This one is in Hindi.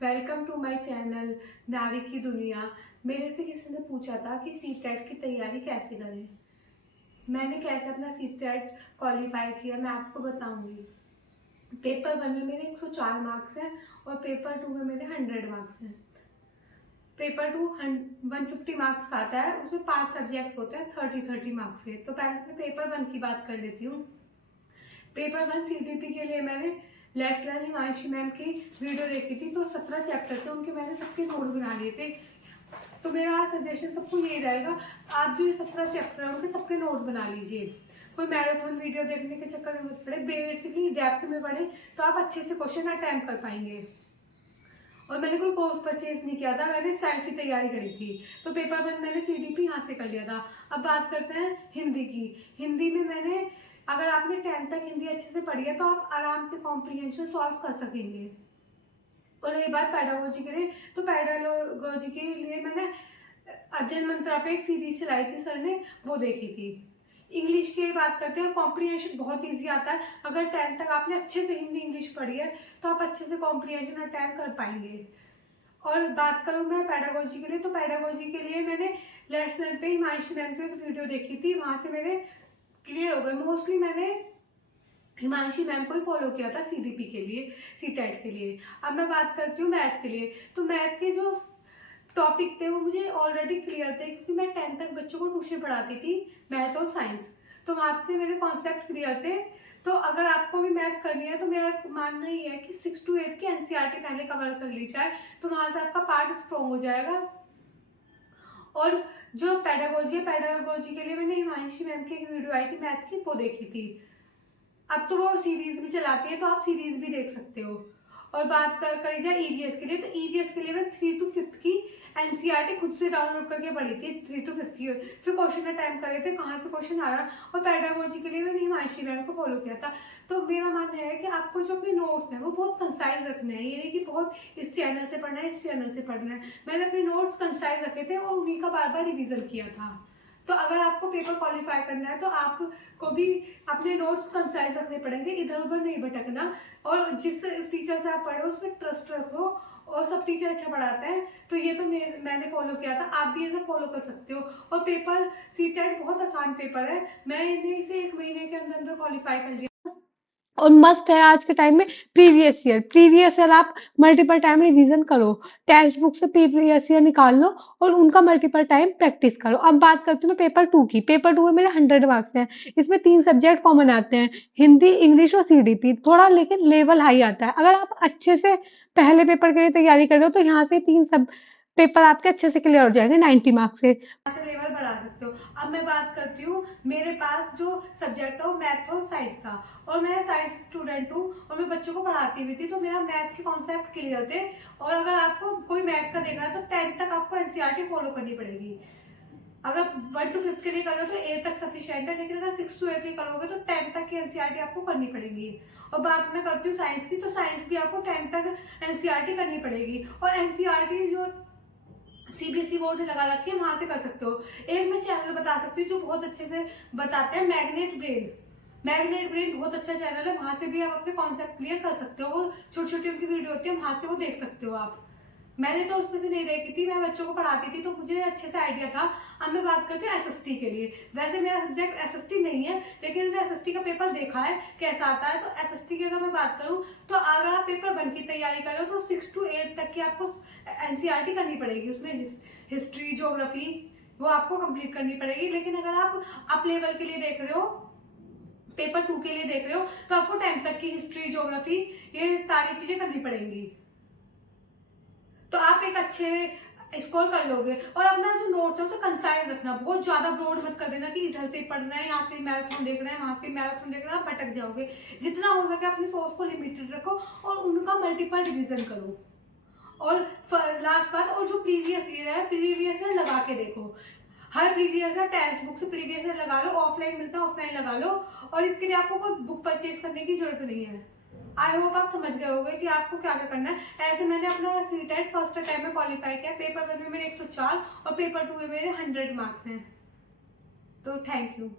वेलकम टू माय चैनल नारी की दुनिया। मेरे से किसी ने पूछा था कि सीटेट की तैयारी कैसे करें। मैंने कैसे अपना सीटेट क्वालिफाई किया मैं आपको बताऊंगी। पेपर 1 में मेरे 104 मार्क्स हैं और पेपर 2 में मेरे 100 मार्क्स हैं। पेपर 2 150 मार्क्स का आता है, उसमें 5 सब्जेक्ट होते हैं 30 मार्क्स के। तो पहले मैं पेपर 1 की बात कर लेती हूँ। पेपर 1 सीडीपी के लिए मैंने लेटलर हिमांशी मैम की वीडियो देखी थी। तो 17 चैप्टर थे उनके, मैंने सबके नोट बना लिए थे। तो मेरा सजेशन सबको ये रहेगा, आप जो ये 17 चैप्टर हैं उनके सबके नोट बना लीजिए। कोई मैराथन वीडियो देखने के चक्कर में मत पड़े, बेसिकली डेप्थ में पढ़े तो आप अच्छे से क्वेश्चन अटेम्प्ट कर पाएंगे। और मैंने कोई कोर्स परचेज नहीं किया था, मैंने सेल्फ ही तैयारी करी थी। तो पेपर 1 मैंने सीडीपी यहाँ से कर लिया था। अब बात करते हैं हिंदी की। हिंदी में मैंने, अगर आपने 10th तक हिंदी अच्छे से पढ़ी है तो आप आराम से कॉम्प्रिहेंशन सॉल्व कर सकेंगे। और ये बात पैडागोजी के लिए, तो पैडागोजी के लिए मैंने अध्ययन मंत्रा पे एक सीरीज चलाई थी सर ने, वो देखी थी। इंग्लिश की बात करते हैं, कॉम्प्रिहेंशन बहुत इजी आता है। अगर 10th तक आपने अच्छे से हिंदी इंग्लिश पढ़ी है तो आप अच्छे से कॉम्प्रिहेंशन अटैम्प्ट कर पाएंगे। और बात करूँ मैं पैडागोजी के लिए, तो पैडागोजी के लिए मैंने लेट्स लर्न पे हिमांशी मैम की एक वीडियो देखी थी, वहां से मेरे क्लियर हो गए। मोस्टली मैंने हिमांशी मैम को ही फॉलो किया था सीडीपी के लिए, सीटेट के लिए। अब मैं बात करती हूँ मैथ के लिए। तो मैथ के जो टॉपिक थे वो मुझे ऑलरेडी क्लियर थे, क्योंकि मैं 10th तक बच्चों को ट्यूशन पढ़ाती थी, मैथ और साइंस। तो वहाँ से मेरे कॉन्सेप्ट क्लियर थे। तो अगर आपको भी मैथ करनी है तो मेरा मानना ही है कि 6 to 8 की एनसीईआरटी पहले कवर कर ली जाए, तो वहाँ से आपका पार्ट स्ट्रॉन्ग हो जाएगा। और जो पैडागोजी है, पैडागोजी के लिए मैंने हिमांशी मैम की एक वीडियो आई थी मैथ की, वो देखी थी। अब तो वो सीरीज भी चलाती है, तो आप सीरीज भी देख सकते हो। और बात करी जाए ईवीएस के लिए, तो ईवीएस के लिए मैं 3 to 5 की एनसीईआरटी खुद से डाउनलोड करके पढ़ी थी, 3 to 5 की। फिर क्वेश्चन अटैम्प्ट करे थे कहाँ से क्वेश्चन आ रहा। और पैडागोजी के लिए मैंने हिमांशी मैम को फॉलो किया था। तो मेरा मानना है कि आपको जो अपने नोट्स हैं वो बहुत कंसाइज रखने हैं, ये नहीं कि बहुत इस चैनल से पढ़ना है, इस चैनल से पढ़ना है। मैंने अपने नोट्स कंसाइज रखे थे और उन्हीं का बार बार रिविजन किया था। तो अगर आपको पेपर क्वालिफाई करना है तो आपको भी अपने नोट्स कंसाइज रखने पड़ेंगे, इधर उधर नहीं भटकना। और जिस टीचर से आप पढ़े हो उस पर ट्रस्ट रखो, और सब टीचर अच्छा पढ़ाते हैं। तो ये तो मैंने फॉलो किया था, आप भी ऐसा फॉलो कर सकते हो। और पेपर सीटेट बहुत आसान पेपर है, मैंने इसे 1 महीने के अंदर अंदर क्वालिफाई कर लिया। और मस्ट है आज के टाइम में प्रीवियस ईयर आप मल्टीपल टाइम रिवीजन करो, टेक्स्ट बुक से प्रीवियस ईयर निकाल लो और उनका मल्टीपल टाइम प्रैक्टिस करो। अब बात करती हूँ मैं पेपर 2 की। पेपर 2 में मेरे 100 मार्क्स हैं। इसमें 3 सब्जेक्ट कॉमन आते हैं, हिंदी, इंग्लिश और सीडीपी। थोड़ा लेकिन लेवल हाई आता है। अगर आप अच्छे से पहले पेपर के लिए तैयारी कर रहे हो तो यहाँ से 3 सब पेपर आपके अच्छे से क्लियर हो जाएंगे 90 मार्क्स से लेवल बढ़ा सकते हो। अब मैं बात करती हूँ, मेरे पास जो सब्जेक्ट था वो मैथ और साइंस था, और मैं साइंस स्टूडेंट हूँ और मैं बच्चों को पढ़ाती हुई थी, तो मेरा मैथ के कॉन्सेप्ट क्लियर थे। और अगर आपको कोई मैथ का देखना है तो 10th तक आपको एनसीईआरटी फॉलो करनी पड़ेगी। अगर 1 to 5 के लिए करोगे तो 8 तक सफिशिएंट है, लेकिन अगर 6 to 8 के करोगे तो 10th तक की एनसीईआरटी आपको करनी पड़ेगी। और बात मैं करती हूँ साइंस की, तो साइंस भी आपको 10th तक एनसीईआरटी करनी पड़ेगी। और एनसीईआरटी जो सीबीएसई बोर्ड लगा रखी है वहां से कर सकते हो। एक मैं चैनल बता सकती हूँ जो बहुत अच्छे से बताते हैं, मैग्नेट ब्रेन बहुत अच्छा चैनल है, वहां से भी आप अपने कॉन्सेप्ट क्लियर कर सकते हो। वो छोटी छोटी उनकी वीडियो होती है, वहां से वो देख सकते हो आप। मैंने तो उसमें से नहीं देखी थी, मैं बच्चों को पढ़ाती थी तो मुझे अच्छे से आइडिया था। अब मैं बात करती हूँ एसएसटी के लिए। वैसे मेरा सब्जेक्ट एसएसटी नहीं है, लेकिन मैंने एसएसटी का पेपर देखा है कैसा आता है। तो एसएसटी की अगर मैं बात करूँ तो अगर आप पेपर 1 की तैयारी कर रहे हो तो 6 to 8 तक की आपको एनसीईआरटी करनी पड़ेगी। उसमें हिस्ट्री, ज्योग्राफी वो आपको कंप्लीट करनी पड़ेगी। लेकिन अगर आप अप लेवल के लिए देख रहे हो, पेपर 2 के लिए देख रहे हो, तो आपको 10th तक की हिस्ट्री, ज्योग्राफी, ये सारी चीजें करनी पड़ेंगी। तो आप एक अच्छे स्कोर कर लोगे। और अपना जो नोट है उसे कंसाइज रखना, बहुत ज्यादा ब्रॉड मत कर देना कि इधर से पढ़ना है, यहाँ से मैराथन देख रहे हैं, वहां से मैराथन देख रहे हैं, आप भटक जाओगे। जितना हो सके अपनी सोच को लिमिटेड रखो और उनका मल्टीपल रिविजन करो। और लास्ट बात, और जो प्रीवियस ईयर लगा के देखो। हर प्रीवियस ईयर टेक्स्ट बुक से प्रीवियस ईयर लगा लो, ऑफलाइन मिलता है ऑफलाइन लगा लो। और इसके लिए आपको कोई बुक परचेज करने की जरूरत नहीं है। आई होप आप समझ गए होंगे कि आपको क्या क्या करना है। ऐसे मैंने अपना सीटेट फर्स्ट टाइम में क्वालिफाई किया। पेपर 1 में मेरे 104 और पेपर 2 में मेरे 100 मार्क्स हैं। तो थैंक यू।